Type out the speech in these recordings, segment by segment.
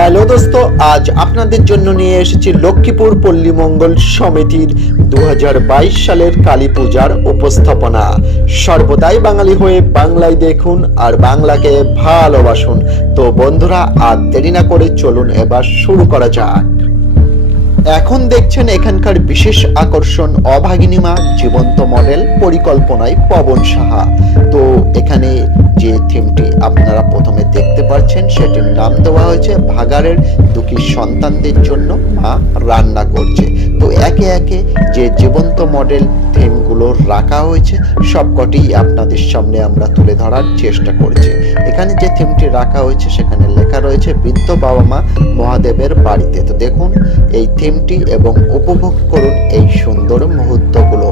Hello দোস্ত, আজ আপনাদের জন্য নিয়ে এসেছি লক্ষ্মীপুর পল্লী মঙ্গল সমিতির দু হাজার বাইশ সালের কালী পূজার উপস্থাপনা। সর্বদাই বাঙালি হয়ে বাংলায় দেখুন আর বাংলাকে ভালোবাসুন। তো বন্ধুরা, আর দেরি না করে চলুন, এবার শুরু করা যাক। এখন দেখছেন এখানকার বিশেষ আকর্ষণ অভাগিনীমা জীবন্ত মডেল, পরিকল্পনায় পবন সাহা। তো এখানে যে থিমটি আপনারা প্রথমে দেখতে পাচ্ছেন, সেটির নাম দেওয়া হয়েছে ভাগারের দুঃখী সন্তানদের জন্য মা রান্না করছে। তো একে একে যে জীবন্ত মডেল থিমগুলো রাখা হয়েছে সবকটি আপনাদের সামনে আমরা তুলে ধরার চেষ্টা করছি। এখানে যে থিমটি রাখা হয়েছে, সেখানে লেখা রয়েছে, বৃদ্ধ বাবা মা মহাদেবের বাড়িতে। তো দেখুন, এই থিমটি এবং উপভোগ করুন এই সুন্দর মুহূর্তগুলো।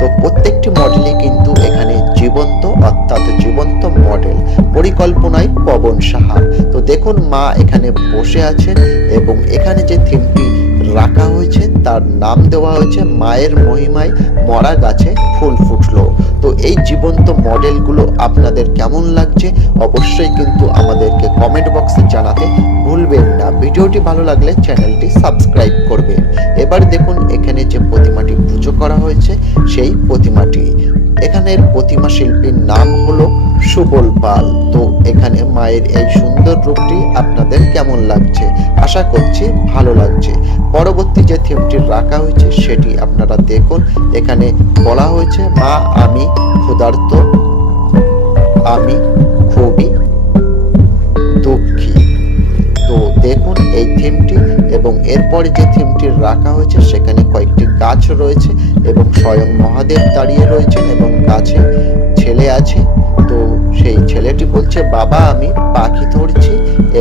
তো প্রত্যেকটি মডেলই কিন্তু এখানে জীবন্ত, অর্থাৎ জীবন্ত মডেল পরিকল্পনায় পবন সাহা। তো দেখুন, মা এখানে বসে আছেন এবং এখানে যে থিমটি রাখা হয়েছে, তার নাম দেওয়া হয়েছে মায়ের মহিমায় মরা গাছে ফুল ফুটলো। তো এই জীবন্ত মডেলগুলো আপনাদের কেমন লাগছে অবশ্যই কিন্তু আমাদেরকে কমেন্ট বক্সে জানাতে ভুলবেন না। ভিডিওটি ভালো লাগলে চ্যানেলটি সাবস্ক্রাইব করবেন। এবার দেখুন এখানে যে প্রতিমাটি পুজো করা হয়েছে, সেই প্রতিমাটি। এখানের প্রতিমা শিল্পীর নাম হলো সুবল পাল। তো এখানে মায়ের এই সুন্দর রূপটি আপনাদের কেমন লাগছে? আশা করছি ভালো লাগছে। পরবর্তী যে থিমটি রাখা হয়েছে, সেটি আপনারা দেখুন। এখানে বলা হয়েছে, মা, আমি ক্ষুধার্ত, আমি এরপরে যে থিমটি রাখা হয়েছে, সেখানে কয়েকটি গাছ রয়েছে এবং স্বয়ং মহাদেব দাঁড়িয়ে রয়েছেন এবং গাছে ছেলে আছে। তো সেই ছেলেটি বলছে, বাবা, আমি পাখি ধরছি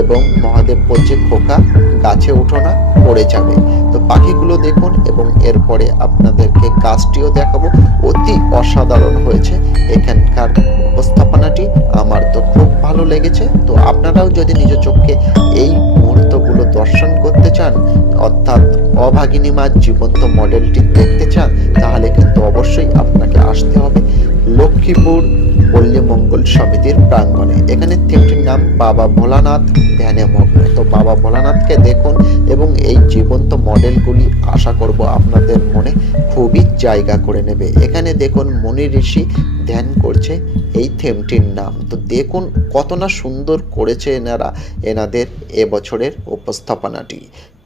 এবং মহাদেব বলছে, খোকা, গাছে উঠো না, পড়ে যাবে। তো পাখিগুলো দেখুন এবং এরপরে আপনাদেরকে গাছটিও দেখাবো। অতি অসাধারণ হয়েছে এখানকার উপস্থাপনাটি। আমার তো খুব ভালো লেগেছে। তো আপনারাও যদি নিজ চোখকে এই অভাগিনী মার জীবন্ত মডেলটি দেখতে চান, তাহলে কিন্তু অবশ্যই আপনাকে আসতে হবে লক্ষ্মীপুর পল্লী মঙ্গল সমিতির প্রাঙ্গণে। এখানে থিমটির নাম বাবা ভোলানাথ, ধ্যানে মগ্ন। তো বাবা ভোলানাথকে দেখুন এবং এই জীবন্ত মডেলগুলি আশা করব আপনাদের মনে খুবই জায়গা করে নেবে। এখানে দেখুন মুনি ঋষি ধ্যান করছে এই থিমটির নাম। তো দেখুন কত না সুন্দর করেছে এনারা, এনাদের এবছরের উপস্থাপনাটি।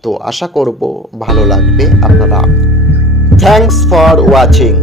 তো আশা করব ভালো লাগবে আপনারা। Thanks for watching